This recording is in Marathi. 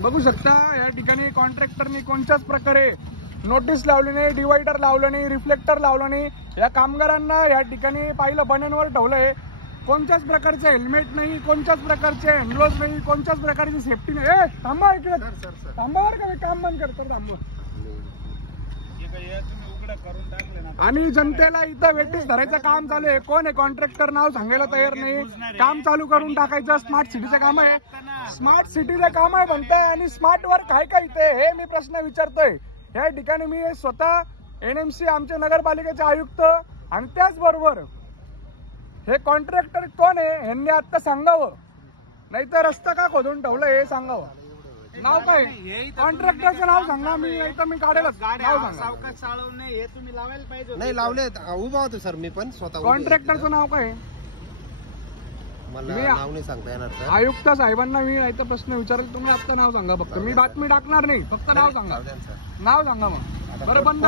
बघू शकता या ठिकाणी कॉन्ट्रॅक्टरनी कोणत्याच प्रकारे नोटीस लावली नाही, डिवायडर लावलं नाही, रिफ्लेक्टर लावलं नाही. या कामगारांना या ठिकाणी पाहिलं बन्यांवर ठेवलंय. कोणत्याच प्रकारचे हेल्मेट नाही, कोणत्याच प्रकारचे हँडग्लोव्ह नाही, कोणत्याच प्रकारची सेफ्टी नाही. थांबा इकडे, थांबा बरं का, काम बंद करतो थांबा. आणि जनतेला इथं वेटीस धरायचं काम चालू आहे. कोण आहे कॉन्ट्रॅक्टर नाव सांगायला तयार नाही. काम चालू करून टाकायचं. स्मार्ट सिटीचं काम आहे, स्मार्ट सिटीचं काम आहे म्हणताय आणि स्मार्ट वर्क आहे का इथे, हे मी प्रश्न विचारतोय. या ठिकाणी मी स्वतः NMC आमचे नगरपालिकेचे आयुक्त आणि त्याचबरोबर हे कॉन्ट्रॅक्टर कोण आहे यांनी आता सांगावं, नाही तर रस्ता का खोदून ठेवलं हे सांगावं. नाव काय कॉन्ट्रॅक्टरचं नाव सांगा, मी इथं मी काढेलच. नाव सांगा. नाही लावले, उभा होतो सर मी पण स्वतः. कॉन्ट्रॅक्टरचं नाव काय मला नाव नाही सांगता येणार सर. आयुक्त साहेबांना मी इथं प्रश्न विचारेल, तुम्ही आता नाव सांगा फक्त. मी बातमी टाकणार नाही, फक्त नाव सांगा. नाव सांगा मग. बरं बंद.